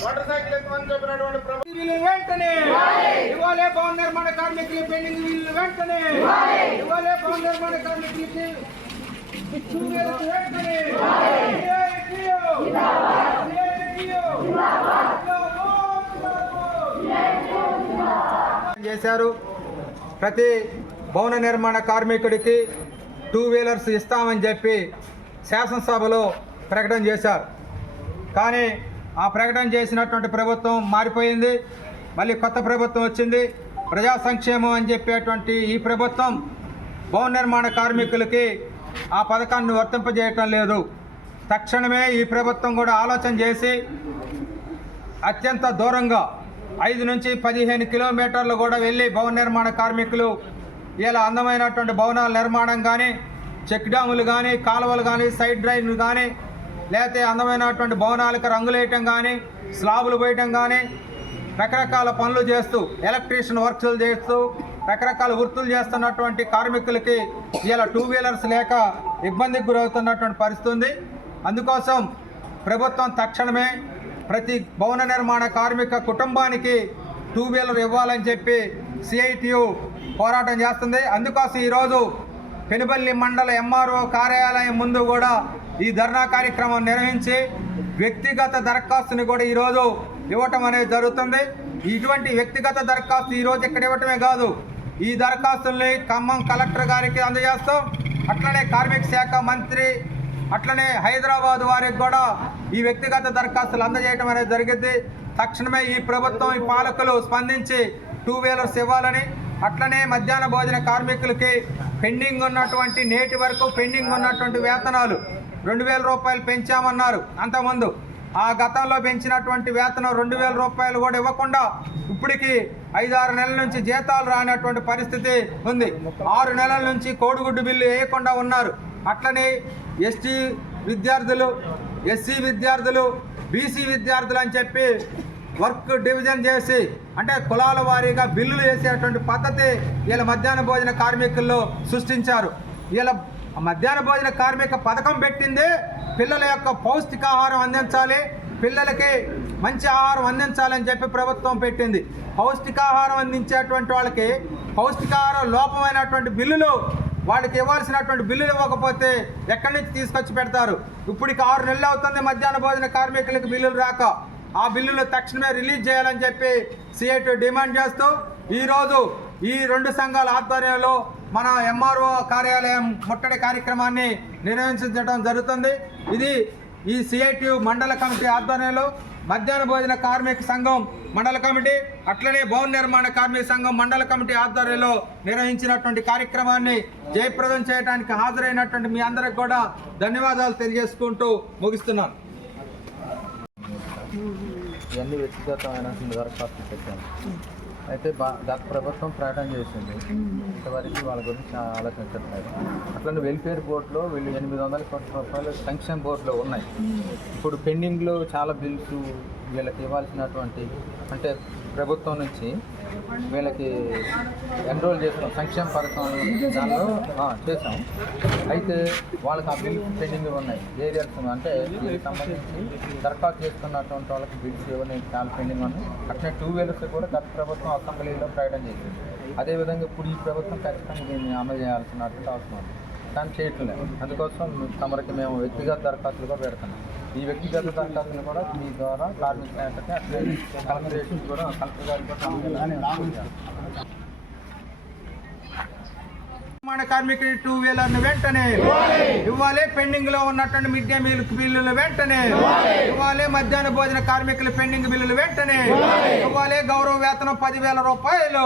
Motor cycle ఎత్తుమని చెప్పినటువంటి ప్రభుత్వం bill వెంటనే ఇవాళే భవన నిర్మాణ కార్మికుల పెండింగ్ బిల్లు వెంటనే ఇవాళే భవన నిర్మాణ కార్మికులకి టూ వీలర్స్ వెంటనే CITU! CITU! చేశారు. ప్రతి భవన నిర్మాణ కార్మికుడికి టూ వీలర్స్ ఇస్తామని చెప్పి శాసనసభలో ప్రకటన చేశారు. కానీ ఆ ప్రకటన చేసినటువంటి ప్రభుత్వం మారిపోయింది. మళ్ళీ కొత్త ప్రభుత్వం వచ్చింది. ప్రజా సంక్షేమం అని చెప్పేటువంటి ఈ ప్రభుత్వం భవన నిర్మాణ కార్మికులకి ఆ పథకాన్ని వర్తింపజేయటం లేదు. తక్షణమే ఈ ప్రభుత్వం కూడా ఆలోచన చేసి అత్యంత దూరంగా ఐదు నుంచి పదిహేను కిలోమీటర్లు కూడా వెళ్ళి భవన నిర్మాణ కార్మికులు ఇలా అందమైనటువంటి భవనాల నిర్మాణం కానీ చెక్ డ్యాములు కానీ కాలువలు కానీ సైడ్ డ్రైన్లు కానీ లేకపోతే అందమైనటువంటి భవనాలకు రంగులు వేయటం కానీ స్లాబులు పోయటం కానీ రకరకాల పనులు చేస్తూ ఎలక్ట్రీషియన్ వర్క్స్లు చేస్తూ రకరకాల వృత్తులు చేస్తున్నటువంటి కార్మికులకి ఇలా టూ వీలర్స్ లేక ఇబ్బందికి గురవుతున్నటువంటి పరిస్థితి ఉంది. అందుకోసం ప్రభుత్వం తక్షణమే ప్రతి భవన నిర్మాణ కార్మిక కుటుంబానికి టూ వీలర్ ఇవ్వాలని చెప్పి సిఐటియు పోరాటం చేస్తుంది. అందుకోసం ఈరోజు పెనుబల్లి మండల ఎంఆర్ఓ కార్యాలయం ముందు కూడా ఈ ధర్నా కార్యక్రమం నిర్వహించి వ్యక్తిగత దరఖాస్తుని కూడా ఈరోజు ఇవ్వటం అనేది జరుగుతుంది. ఇటువంటి వ్యక్తిగత దరఖాస్తు ఈరోజు ఇక్కడ ఇవ్వటమే కాదు ఈ దరఖాస్తుల్ని ఖమ్మం కలెక్టర్ గారికి అందజేస్తాం. అట్లనే కార్మిక శాఖ మంత్రి అట్లనే హైదరాబాద్ వారికి కూడా ఈ వ్యక్తిగత దరఖాస్తులు అందజేయడం అనేది జరిగింది. తక్షణమే ఈ ప్రభుత్వం ఈ పాలకులు స్పందించి టూ వీలర్స్ ఇవ్వాలని అట్లనే మధ్యాహ్న భోజన కార్మికులకి పెండింగ్ ఉన్నటువంటి నేటి వరకు పెండింగ్ ఉన్నటువంటి వేతనాలు రెండు వేల రూపాయలు పెంచామన్నారు అంతకుముందు. ఆ గతంలో పెంచినటువంటి వేతనం రెండు వేల రూపాయలు కూడా ఇవ్వకుండా ఇప్పటికి ఐదారు నెలల నుంచి జీతాలు రానటువంటి పరిస్థితి ఉంది. ఆరు నెలల నుంచి కోడిగుడ్డు బిల్లు వేయకుండా ఉన్నారు. అట్లనే ఎస్టీ విద్యార్థులు ఎస్సీ విద్యార్థులు బీసీ విద్యార్థులు అని చెప్పి వర్క్ డివిజన్ చేసి అంటే కులాల వారీగా బిల్లులు వేసేటువంటి పద్ధతి వీళ్ళ మధ్యాహ్న భోజన కార్మికుల్లో సృష్టించారు. వీళ్ళ మధ్యాహ్న భోజన కార్మిక పథకం పెట్టింది పిల్లల యొక్క పౌష్టికాహారం అందించాలి పిల్లలకి మంచి ఆహారం అందించాలని చెప్పి ప్రభుత్వం పెట్టింది. పౌష్టికాహారం అందించేటువంటి వాళ్ళకి పౌష్టికాహారం లోపమైనటువంటి బిల్లులు వాళ్ళకి ఇవ్వాల్సినటువంటి బిల్లులు ఇవ్వకపోతే ఎక్కడి నుంచి తీసుకొచ్చి పెడతారు? ఇప్పటికి ఆరు నెలలు అవుతుంది మధ్యాహ్న భోజన కార్మికులకు బిల్లులు రాక. ఆ బిల్లులు తక్షణమే రిలీజ్ చేయాలని చెప్పి సిఐటి డిమాండ్ చేస్తూ ఈరోజు ఈ రెండు సంఘాల ఆధ్వర్యంలో మన ఎంఆర్ఓ కార్యాలయం ముట్టడి కార్యక్రమాన్ని నిర్వహించడం జరుగుతుంది. ఇది ఈ సిఐటి మండల కమిటీ ఆధ్వర్యంలో మధ్యాహ్న భోజన కార్మిక సంఘం మండల కమిటీ అట్లనే భవన నిర్మాణ కార్మిక సంఘం మండల కమిటీ ఆధ్వర్యంలో నిర్వహించినటువంటి కార్యక్రమాన్ని జయప్రదం చేయడానికి హాజరైనటువంటి మీ అందరికి కూడా ధన్యవాదాలు తెలియజేసుకుంటూ ముగిస్తున్నాను. ఇవన్నీ వ్యక్తిగతమైన దరఖాస్తు పెట్టాను. అయితే బా గత ప్రభుత్వం ప్రకటన చేసింది. ఇంతవరకు వాళ్ళ గురించి ఆలోచించట్లేదు. అట్లనే వెల్ఫేర్ బోర్డులో వీళ్ళు ఎనిమిది వందల కోట్ల రూపాయలు సంక్షేమ బోర్డులో ఉన్నాయి. ఇప్పుడు పెండింగ్లో చాలా బిల్స్ వీళ్ళకి ఇవ్వాల్సినటువంటి అంటే ప్రభుత్వం నుంచి వీళ్ళకి ఎన్రోల్ చేస్తాం సంక్షేమ పథకం దానిలో ఆ, చేసాం అయితే వాళ్ళకి ఆ బిల్స్ పెండింగ్ ఉన్నాయి. ఏరియాస్ అంటే దీనికి సంబంధించి దరఖాస్తు చేసుకున్నటువంటి వాళ్ళకి బిల్స్ ఇవ్వని చాలా పెండింగ్ ఉన్నాయి. అట్లనే టూ వీలర్స్ కూడా గత ప్రభుత్వం అసెంబ్లీలో ప్రకటన చేసింది. అదేవిధంగా ఇప్పుడు ఈ ప్రభుత్వం ఖచ్చితంగా దీన్ని అమలు చేయాల్సినటువంటి అవసరం ఉంది. కానీ చేయట్లేదు. అందుకోసం తమరికి మేము వ్యక్తిగత దరఖాస్తులుగా పెడుతున్నాం. ఈ వ్యక్తిగత దరఖాస్తులు కూడా మీ ద్వారా కార్మిక శాఖకి అట్లే కలెక్టరేషన్ కూడా కలెక్టర్ గారికి కార్మికుడి టూ వీలర్ను వెంటనే ఇవ్వాలి. పెండింగ్లో ఉన్నటువంటి మిడ్ డే మీల్ బిల్లులు వెంటనే ఇవ్వాలి. మధ్యాహ్న భోజన కార్మికుల పెండింగ్ బిల్లులు వెంటనే ఇవ్వాలి. గౌరవ వేతనం పదివేల రూపాయలు.